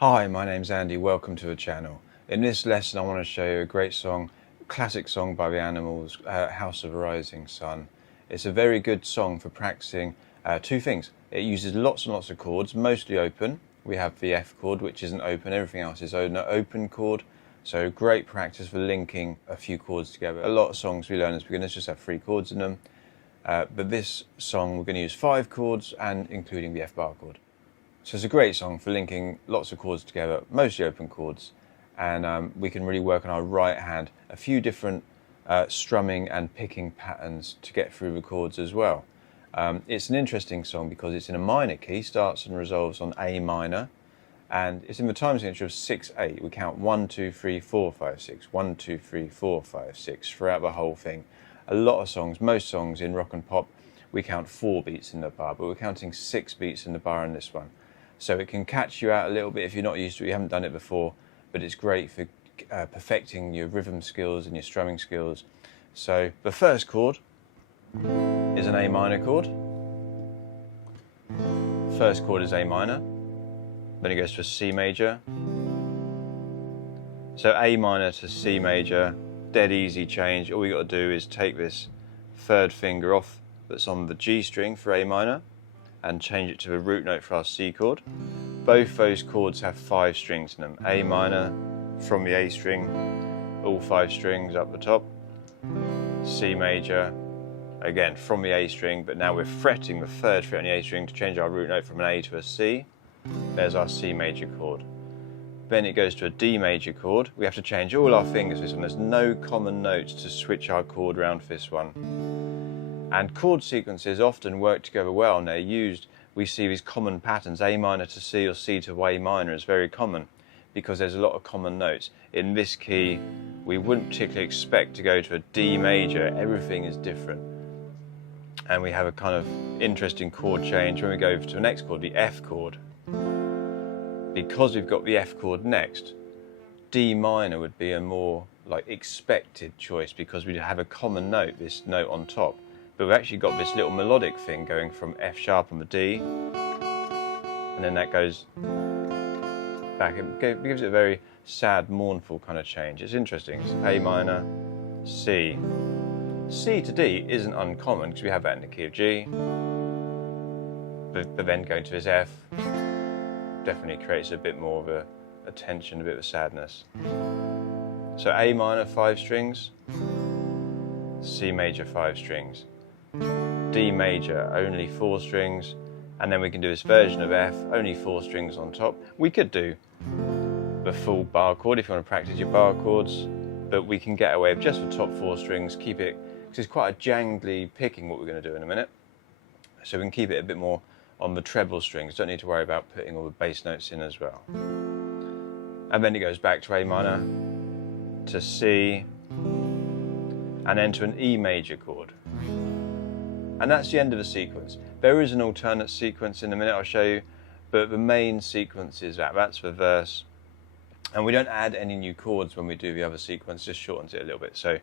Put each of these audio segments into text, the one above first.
Hi, my name's Andy, welcome to the channel. In this lesson I want to show you a great song, classic song by the Animals, House of a Rising Sun. It's a very good song for practicing two things. It uses lots and lots of chords, mostly open. We have the F chord, which isn't open, everything else is an open chord. So great practice for linking a few chords together. A lot of songs we learn as beginners just have 3 chords in them. But this song we're going to use 5 chords and including the F bar chord. So it's a great song for linking lots of chords together, mostly open chords, and we can really work on our right hand, a few different strumming and picking patterns to get through the chords as well. It's an interesting song because it's in a minor key, starts and resolves on A minor, and it's in the time signature of 6/8. We count 1, 2, 3, 4, 5, 6, 1, 2, 3, 4, 5, 6 throughout the whole thing. A lot of songs, most songs in rock and pop, we count 4 beats in the bar, but we're counting 6 beats in the bar in this one. So it can catch you out a little bit if you're not used to it, you haven't done it before, but it's great for perfecting your rhythm skills and your strumming skills. So the first chord is an A minor chord. First chord is A minor, then it goes to a C major. So A minor to C major, dead easy change. All we got to do is take this third finger off that's on the G string for A minor and change it to the root note for our C chord. Both those chords have 5 strings in them. A minor from the A string, all 5 strings up the top. C major, again from the A string, but now we're fretting the 3rd fret on the A string to change our root note from an A to a C. There's our C major chord. Then it goes to a D major chord. We have to change all our fingers for this one. There's no common notes to switch our chord around for this one. And chord sequences often work together well, and they're used, we see these common patterns, A minor to C or C to A minor is very common because there's a lot of common notes. In this key, we wouldn't particularly expect to go to a D major, everything is different. And we have a kind of interesting chord change when we go to the next chord, the F chord. Because we've got the F chord next, D minor would be a more like expected choice because we have a common note, this note on top. But we've actually got this little melodic thing going from F sharp on the D, and then that goes back. It gives it a very sad, mournful kind of change. It's interesting. It's A minor, C. C to D isn't uncommon because we have that in the key of G, but then going to this F definitely creates a bit more of a tension, a bit of a sadness. So A minor, 5 strings, C major, 5 strings. D major, only 4 strings, and then we can do this version of F, only 4 strings on top. We could do the full bar chord if you want to practice your bar chords, but we can get away with just the top 4 strings, keep it, because it's quite a jangly picking what we're going to do in a minute. So we can keep it a bit more on the treble strings, don't need to worry about putting all the bass notes in as well. And then it goes back to A minor, to C, and then to an E major chord. And that's the end of the sequence. There is an alternate sequence in a minute I'll show you, but the main sequence is that's the verse. And we don't add any new chords when we do the other sequence, just shortens it a little bit. So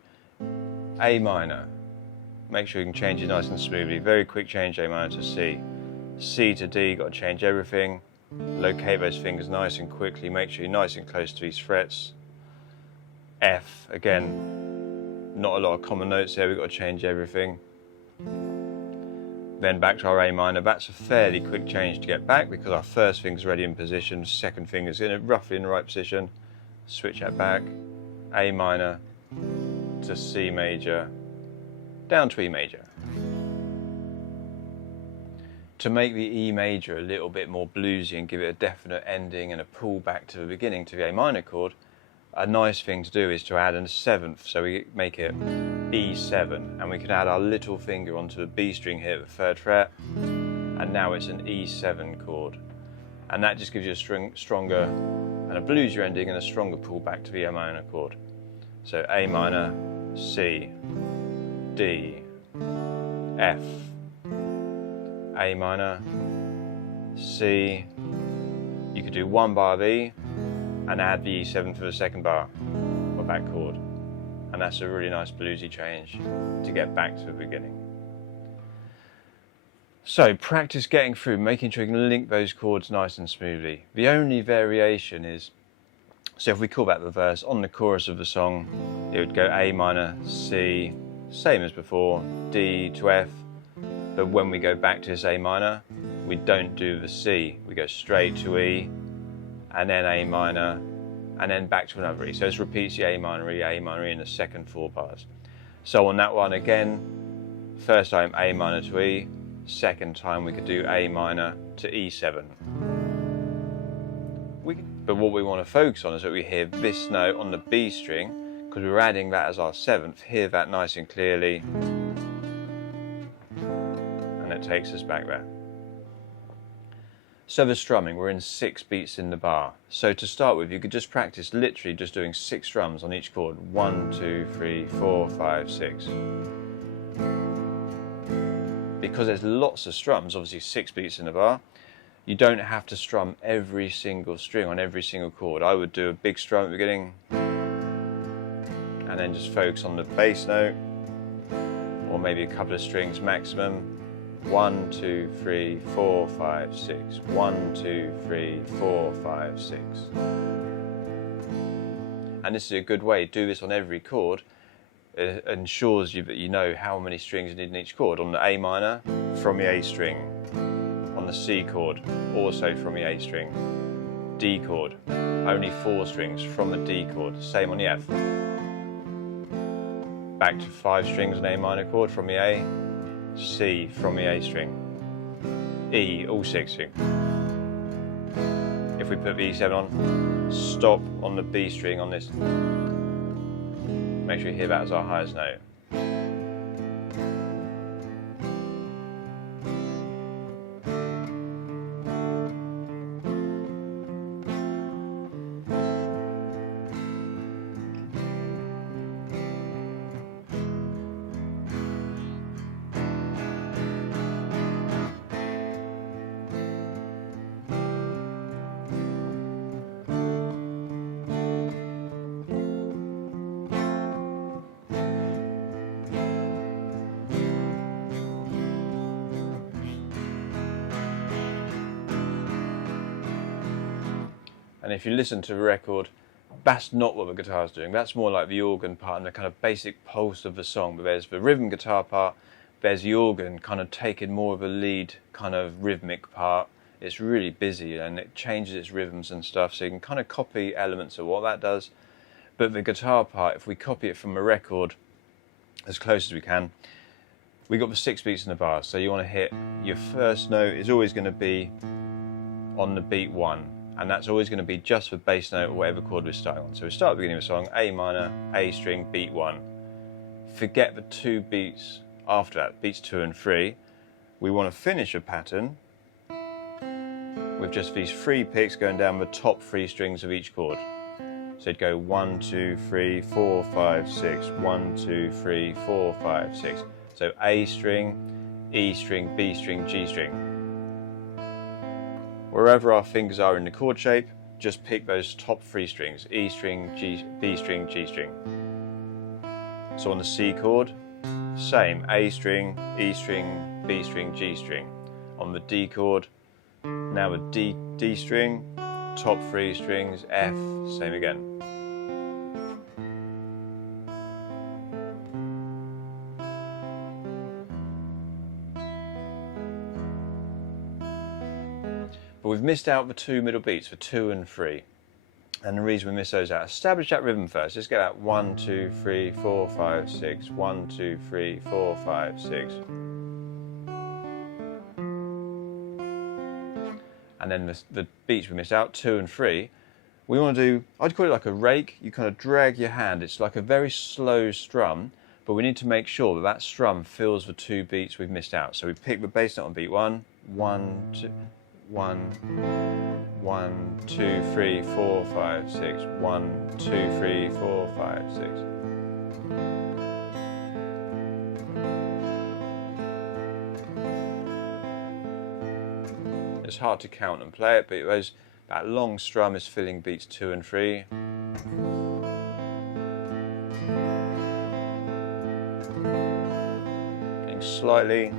A minor, make sure you can change it nice and smoothly. Very quick change, A minor to C. C to D, got to change everything. Locate those fingers nice and quickly, make sure you're nice and close to these frets. F, again, not a lot of common notes here, we've got to change everything. Then back to our A minor. That's a fairly quick change to get back because our first finger's already in position, second finger's roughly in the right position. Switch that back. A minor to C major, down to E major. To make the E major a little bit more bluesy and give it a definite ending and a pull back to the beginning to the A minor chord, a nice thing to do is to add a 7th, so we make it E7, and we can add our little finger onto the B string here at the 3rd fret, and now it's an E7 chord. And that just gives you a stronger and a bluesier ending and a stronger pull back to the A minor chord. So A minor, C, D, F, A minor, C. You could do 1 bar of E and add the E7 for the 2nd bar of that chord. And that's a really nice bluesy change to get back to the beginning. So practice getting through, making sure you can link those chords nice and smoothly. The only variation is, so if we call back the verse, on the chorus of the song, it would go A minor, C, same as before, D to F, but when we go back to this A minor, we don't do the C, we go straight to E, and then A minor, and then back to another E. So this repeats the A minor, E in the second 4 bars. So on that one again, first time A minor to E, second time we could do A minor to E7. But what we want to focus on is that we hear this note on the B string, because we're adding that as our 7th, hear that nice and clearly, and it takes us back there. So the strumming, we're in 6 beats in the bar. So to start with, you could just practice literally just doing 6 strums on each chord. 1, 2, 3, 4, 5, 6. Because there's lots of strums, obviously 6 beats in the bar, you don't have to strum every single string on every single chord. I would do a big strum at the beginning and then just focus on the bass note, or maybe a couple of strings maximum. 1, 2, 3, 4, 5, 6. 1, 2, 3, 4, 5, 6. And this is a good way. Do this on every chord. It ensures you that you know how many strings you need in each chord. On the A minor, from the A string. On the C chord, also from the A string. D chord, only 4 strings from the D chord. Same on the F. Back to 5 strings on A minor chord from the A. C from the A string. E, all 6 strings. If we put the E7 on, stop on the B string on this. Make sure you hear that as our highest note. And if you listen to the record, that's not what the guitar's doing. That's more like the organ part and the kind of basic pulse of the song. But there's the rhythm guitar part, there's the organ kind of taking more of a lead kind of rhythmic part. It's really busy and it changes its rhythms and stuff, so you can kind of copy elements of what that does. But the guitar part, if we copy it from a record as close as we can, we got the 6 beats in the bar. So you want to hit, your first note is always going to be on the beat 1. And that's always going to be just the bass note or whatever chord we're starting on. So we start at the beginning of the song, A minor, A string, beat 1. Forget the 2 beats after that, beats 2 and 3. We want to finish a pattern with just these 3 picks going down the top 3 strings of each chord. So you'd go 1, 2, 3, 4, 5, 6, 1, 2, 3, 4, 5, 6. So A string, E string, B string, G string. Wherever our fingers are in the chord shape, just pick those top 3 strings, E string, B string, G string. So on the C chord, same, A string, E string, B string, G string. On the D chord, now a D string, top 3 strings, F, same again. But we've missed out the 2 middle beats for 2 and 3. And the reason we miss those out, establish that rhythm first. Let's get that 1, 2, 3, 4, 5, 6, 1, 2, 3, 4, 5, 6. And then the beats we missed out, 2 and 3, we want to do, I'd call it like a rake. You kind of drag your hand. It's like a very slow strum, but we need to make sure that that strum fills the 2 beats we've missed out. So we pick the bass note on beat 1, 1, 2, 1, 1, 2, 3, 4, 5, 6, 1, 2, 3, 4, 5, 6. It's hard to count and play it, but that long strum is filling beats 2 and 3. Getting slightly.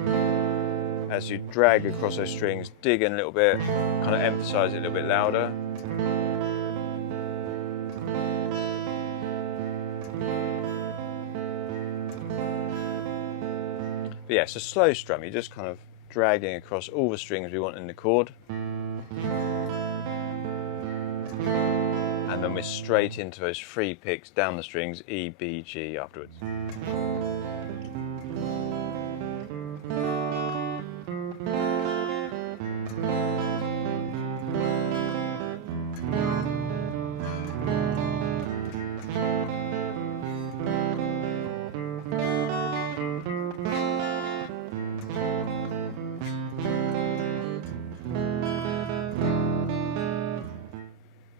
as you drag across those strings, dig in a little bit, kind of emphasize it a little bit louder. But yeah, it's a slow strum. You're just kind of dragging across all the strings we want in the chord. And then we're straight into those 3 picks down the strings, E, B, G afterwards.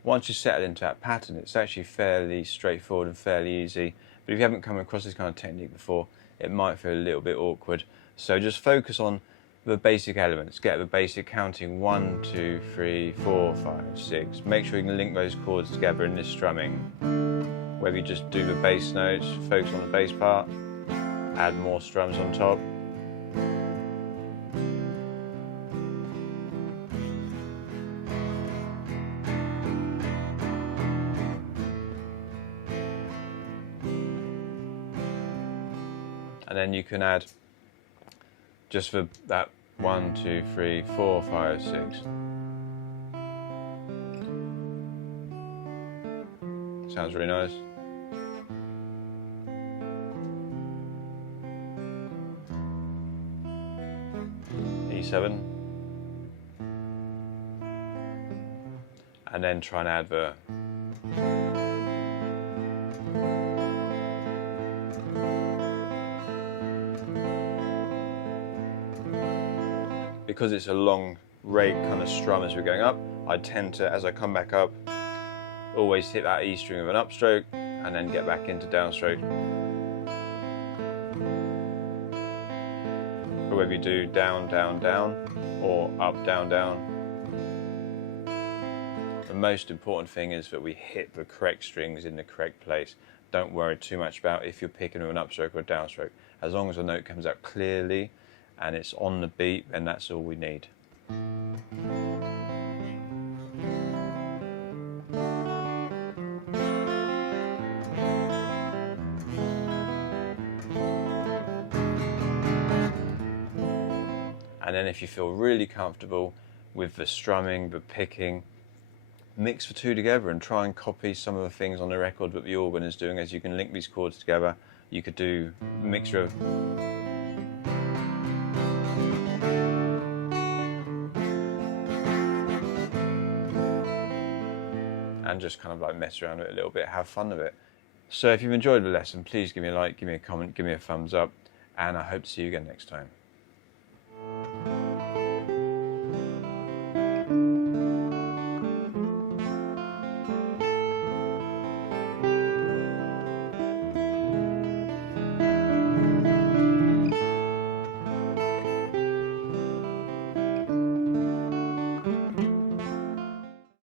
Once you settle into that pattern, it's actually fairly straightforward and fairly easy. But if you haven't come across this kind of technique before, it might feel a little bit awkward. So just focus on the basic elements. Get the basic counting 1, 2, 3, 4, 5, 6. Make sure you can link those chords together in this strumming. Whether you just do the bass notes, focus on the bass part, add more strums on top. And then you can add just for that 1, 2, 3, 4, 5, 6. Sounds really nice. E7. And then try and add the because it's a long rate kind of strum as we're going up, I tend to, as I come back up, always hit that E string with an upstroke and then get back into downstroke. Or whether you do down, down, down, or up, down, down. The most important thing is that we hit the correct strings in the correct place. Don't worry too much about if you're picking with an upstroke or a downstroke. As long as the note comes out clearly and it's on the beat, and that's all we need. And then if you feel really comfortable with the strumming, the picking, mix the two together and try and copy some of the things on the record that the organ is doing. As you can link these chords together, you could do a mixture of and just kind of like mess around with it a little bit, have fun with it. So if you've enjoyed the lesson, please give me a like, give me a comment, give me a thumbs up, and I hope to see you again next time.